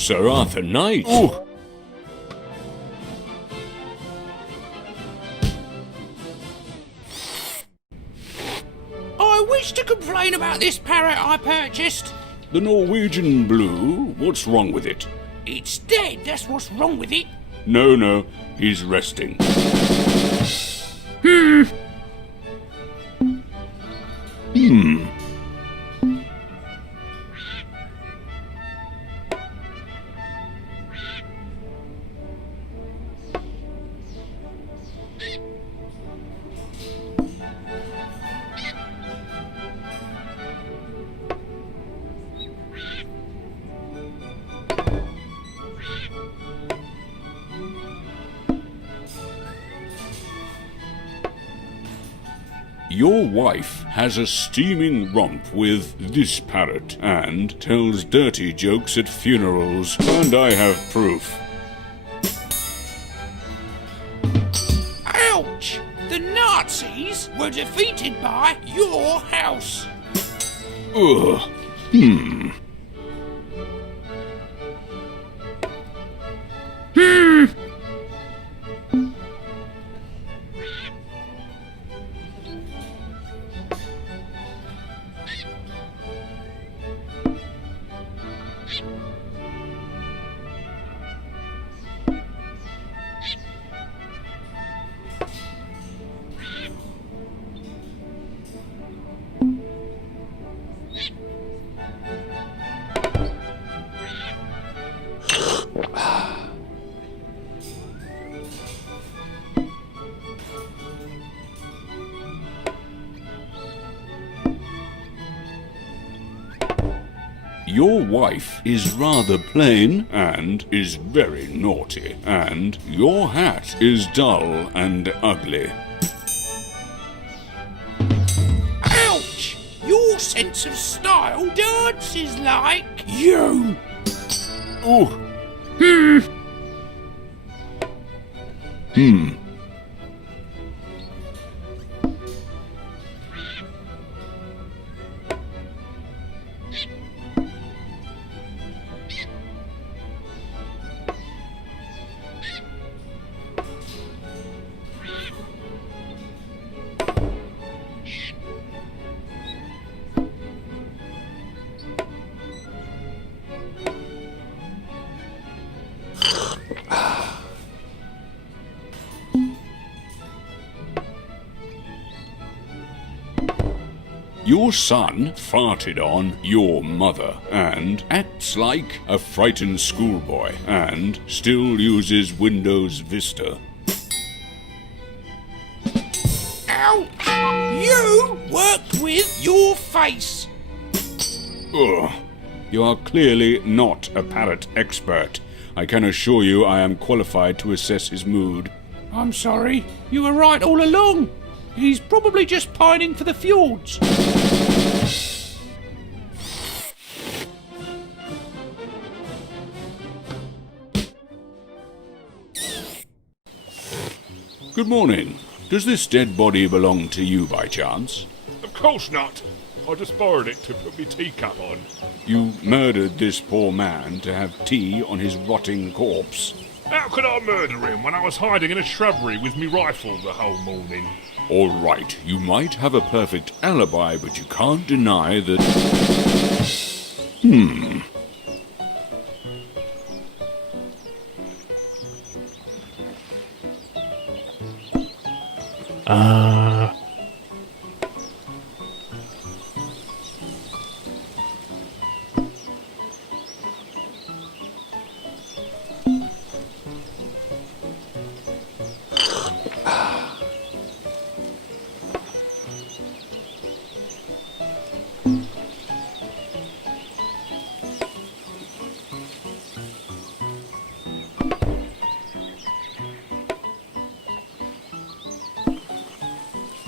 Sir Arthur Knight. Oh! I wish to complain about this parrot I purchased. The Norwegian blue? What's wrong with it? It's dead, that's what's wrong with it. No, he's resting. Your wife has a steaming romp with this parrot and tells dirty jokes at funerals, and I have proof. Ouch! The Nazis were defeated by your house. Ugh. Your wife is rather plain and is very naughty, and your hat is dull and ugly. Ouch! Your sense of style dances like you. Oh. Your son farted on your mother and acts like a frightened schoolboy and still uses Windows Vista. Ouch! You worked with your face. Ugh. You are clearly not a parrot expert. I can assure you I am qualified to assess his mood. I'm sorry, you were right all along. He's probably just pining for the fjords. Good morning. Does this dead body belong to you by chance? Of course not. I just borrowed it to put my teacup on. You murdered this poor man to have tea on his rotting corpse. How could I murder him when I was hiding in a shrubbery with me rifle the whole morning? All right, you might have a perfect alibi, but you can't deny that...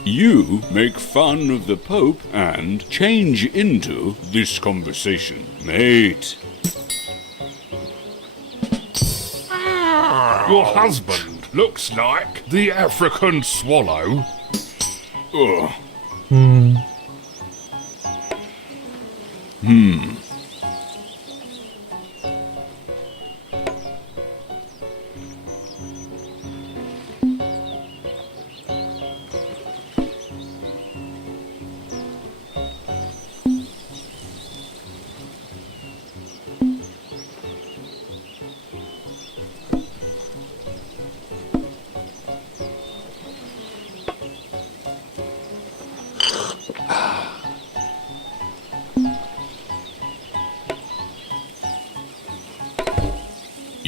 You make fun of the Pope and change into this conversation, mate. Your husband looks like the African swallow. Ugh.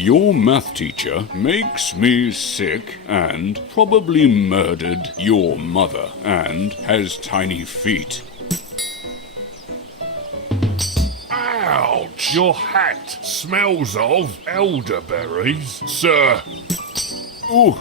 Your math teacher makes me sick and probably murdered your mother and has tiny feet. Ouch! Your hat smells of elderberries, sir. Ooh.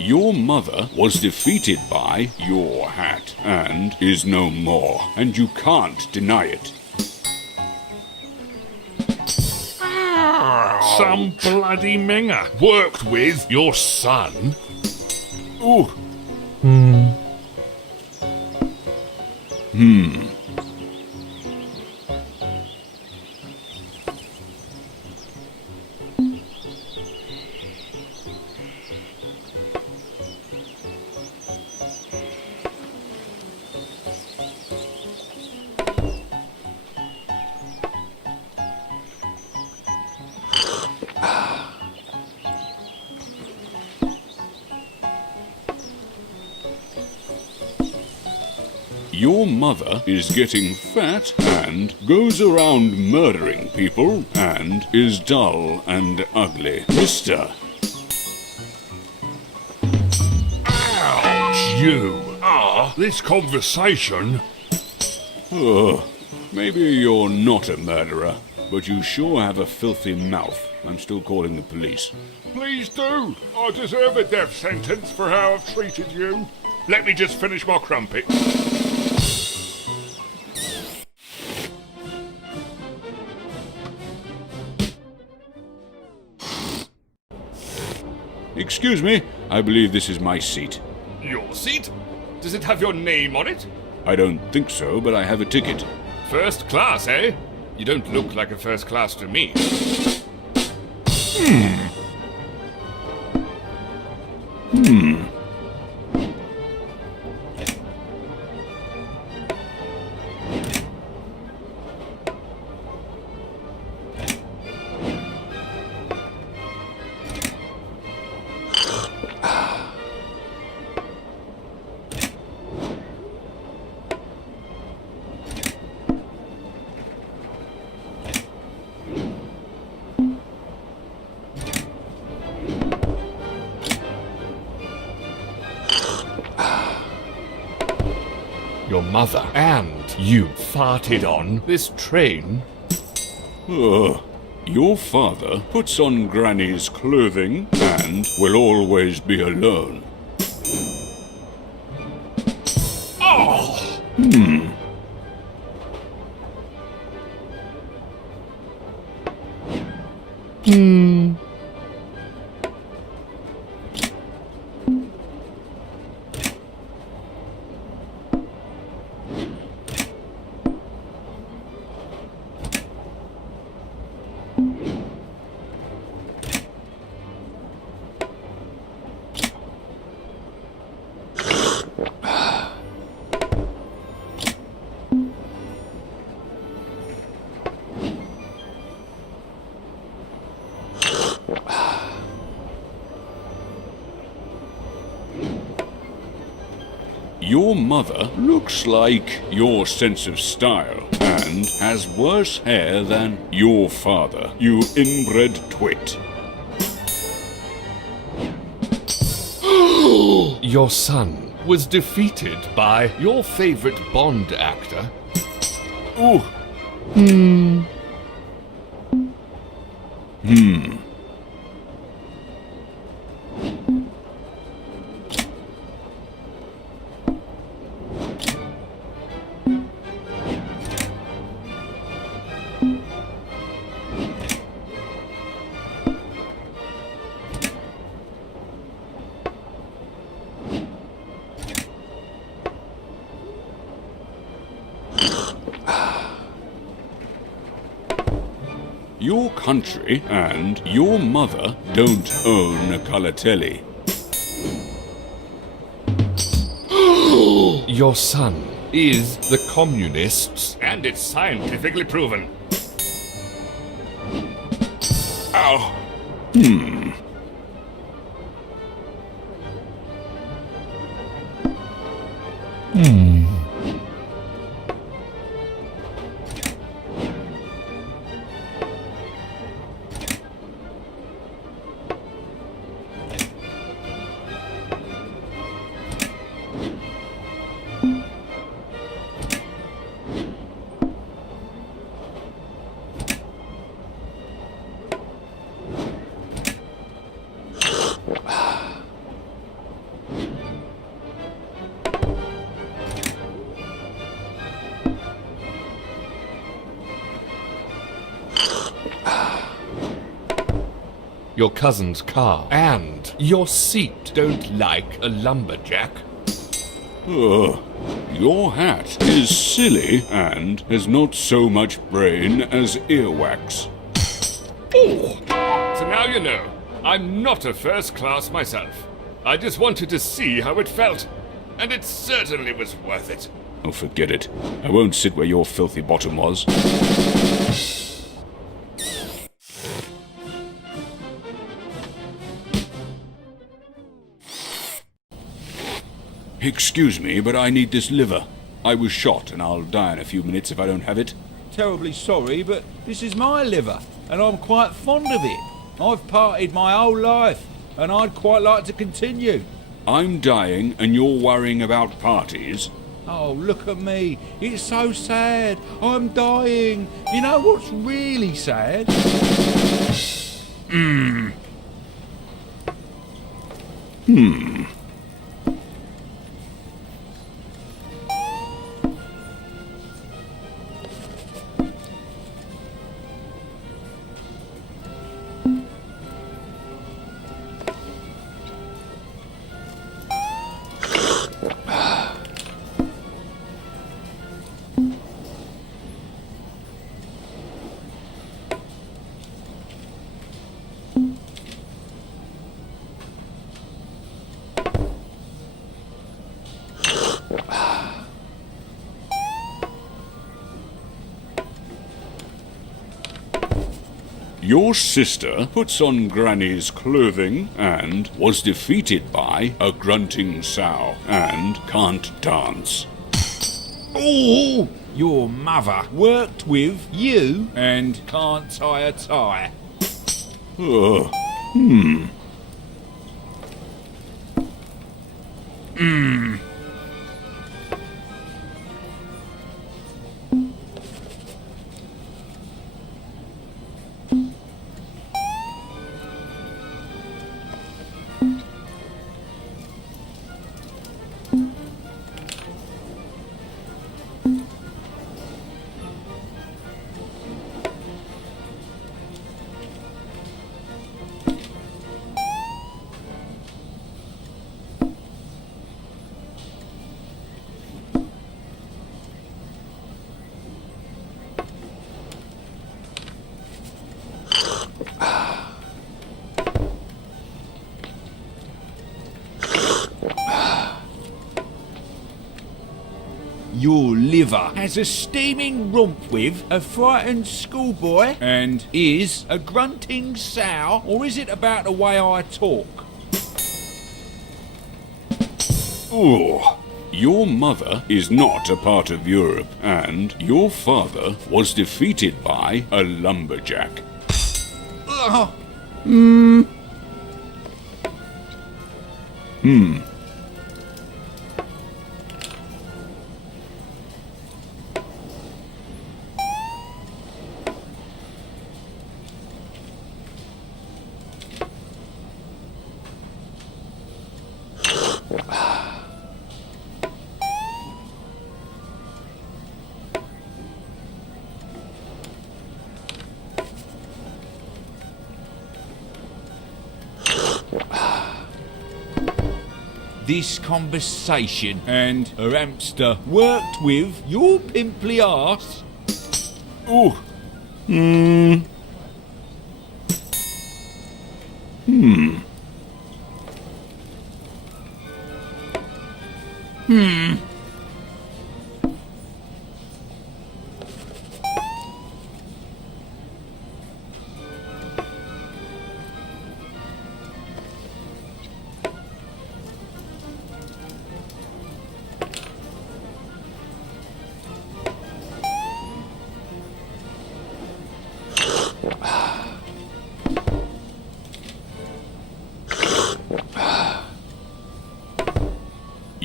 Your mother was defeated by your hat and is no more, and you can't deny it. Some bloody minger worked with your son. Ooh. Your mother is getting fat and goes around murdering people and is dull and ugly. Mister. Ouch! You are this conversation. Maybe you're not a murderer, but you sure have a filthy mouth. I'm still calling the police. Please do. I deserve a death sentence for how I've treated you. Let me just finish my crumpet. Excuse me, I believe this is my seat. Your seat? Does it have your name on it? I don't think so, but I have a ticket. First class, eh? You don't look like a first class to me. Your mother and you farted on this train? Your father puts on Granny's clothing and will always be alone. Oh! Your mother looks like your sense of style and has worse hair than your father, you inbred twit. Your son was defeated by your favorite Bond actor. Ooh. your country and your mother don't own a colour telly. Your son is the communists. And it's scientifically proven. Ow. Your cousin's car and your seat don't like a lumberjack. Your hat is silly and has not so much brain as earwax. Oh! So now you know, I'm not a first class myself. I just wanted to see how it felt. And it certainly was worth it. Oh, forget it. I won't sit where your filthy bottom was. Excuse me, but I need this liver. I was shot, and I'll die in a few minutes if I don't have it. Terribly sorry, but this is my liver, and I'm quite fond of it. I've partied my whole life, and I'd quite like to continue. I'm dying, and you're worrying about parties? Oh, look at me. It's so sad. I'm dying. You know what's really sad? Your sister puts on Granny's clothing and was defeated by a grunting sow and can't dance. Oh, your mother worked with you and can't tie a tie. Your liver has a steaming rump with a frightened schoolboy and is a grunting sow, or is it about the way I talk? Oh, your mother is not a part of Europe, and your father was defeated by a lumberjack. This conversation and her hamster worked with your pimply arse. Oh,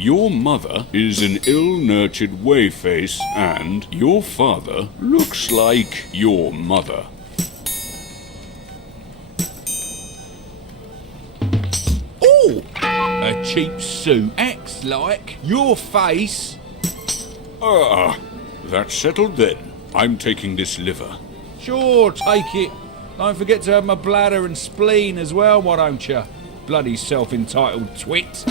Your mother is an ill-nurtured wayface, and your father looks like your mother. Ooh! A cheap suit acts like your face. Ah, that's settled then. I'm taking this liver. Sure, take it. Don't forget to have my bladder and spleen as well, why don't you? Bloody self-entitled twit.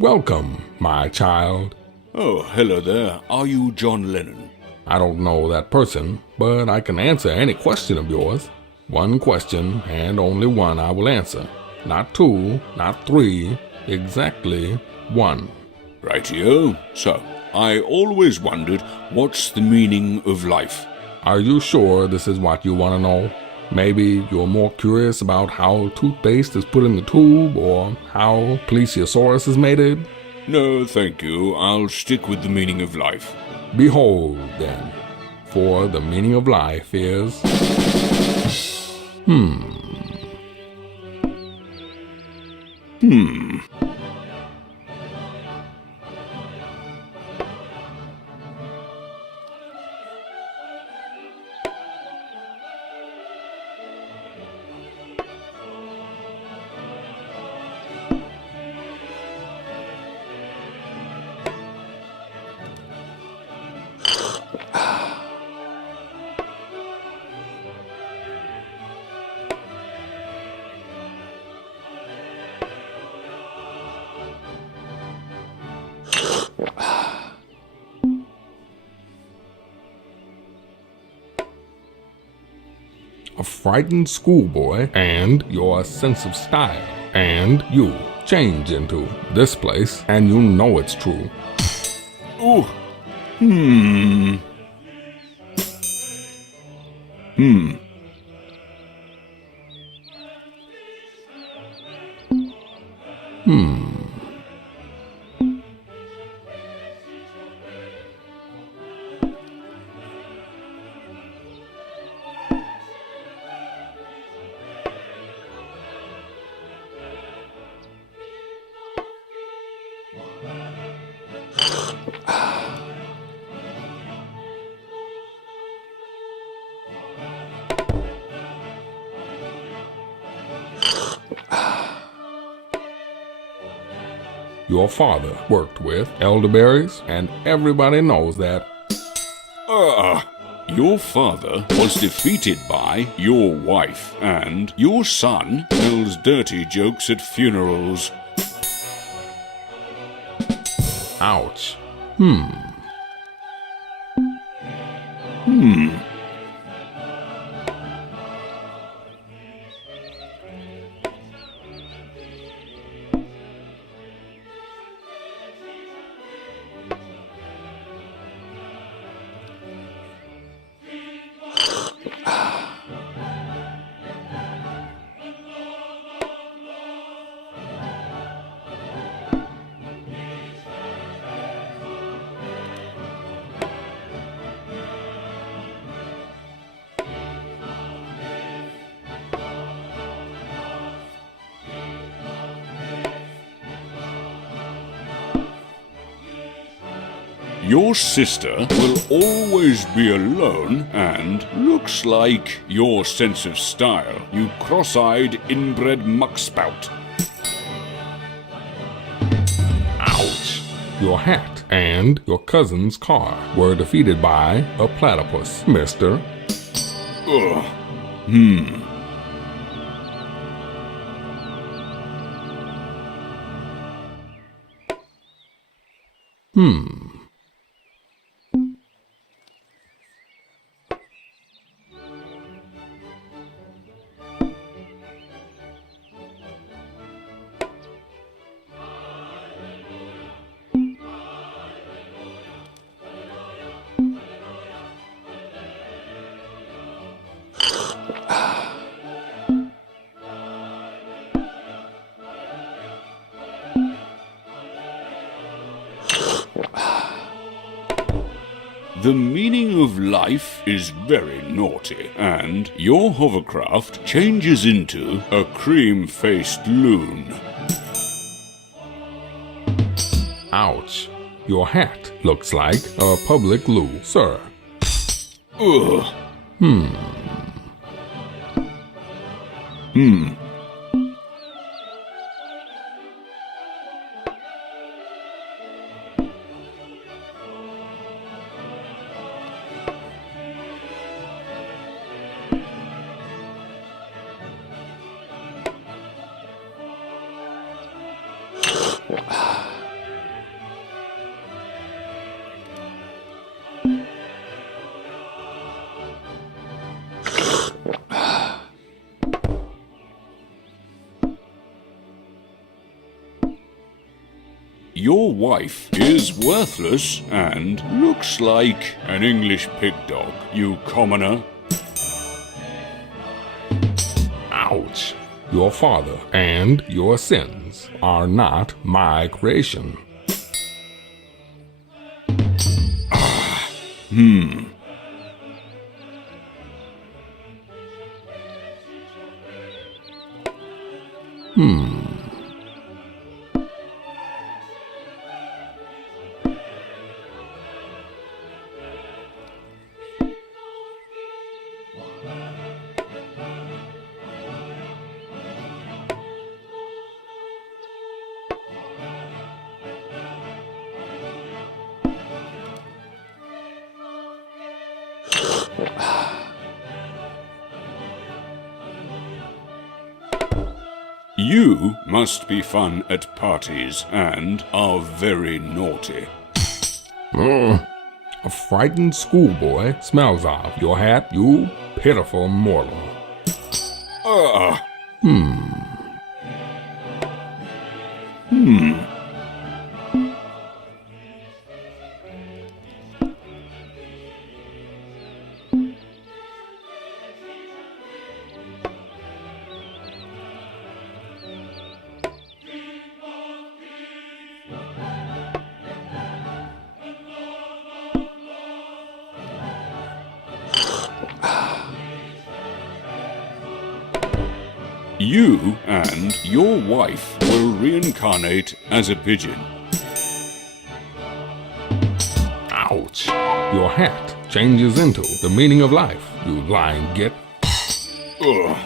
Welcome, my child. Oh, hello there. Are you John Lennon? I don't know that person, but I can answer any question of yours. One question, and only one I will answer. Not two, not three, exactly one. Rightio. So, I always wondered, what's the meaning of life? Are you sure this is what you want to know? Maybe you're more curious about how toothpaste is put in the tube, or how plesiosaurus is mated? No, thank you. I'll stick with the meaning of life. Behold, then, for the meaning of life is... a frightened schoolboy, and your sense of style, and you change into this place, and you know it's true. Ooh. Your father worked with elderberries, and everybody knows that. Your father was defeated by your wife, and your son tells dirty jokes at funerals. Ouch. Your sister will always be alone, and looks like your sense of style, you cross-eyed inbred muckspout. Ouch. Your hat and your cousin's car were defeated by a platypus, mister. Ugh. Hmm. The meaning of life is very naughty, and your hovercraft changes into a cream-faced loon. Ouch. Your hat looks like a public loo, sir. Ugh. Your wife is worthless and looks like an English pig dog, you commoner. Ouch. Your father and your sins are not my creation. You must be fun at parties and are very naughty. A frightened schoolboy smells of your hat, you pitiful mortal. You and your wife will reincarnate as a pigeon. Ouch. Your hat changes into the meaning of life, you lying git. Ugh.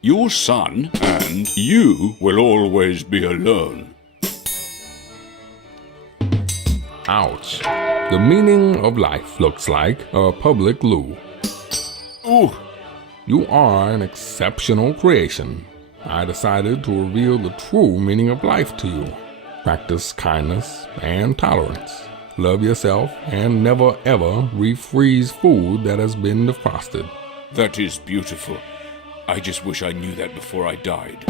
Your son and you will always be alone. Ouch. The meaning of life looks like a public loo. Ooh. You are an exceptional creation. I decided to reveal the true meaning of life to you. Practice kindness and tolerance. Love yourself and never ever refreeze food that has been defrosted. That is beautiful. I just wish I knew that before I died.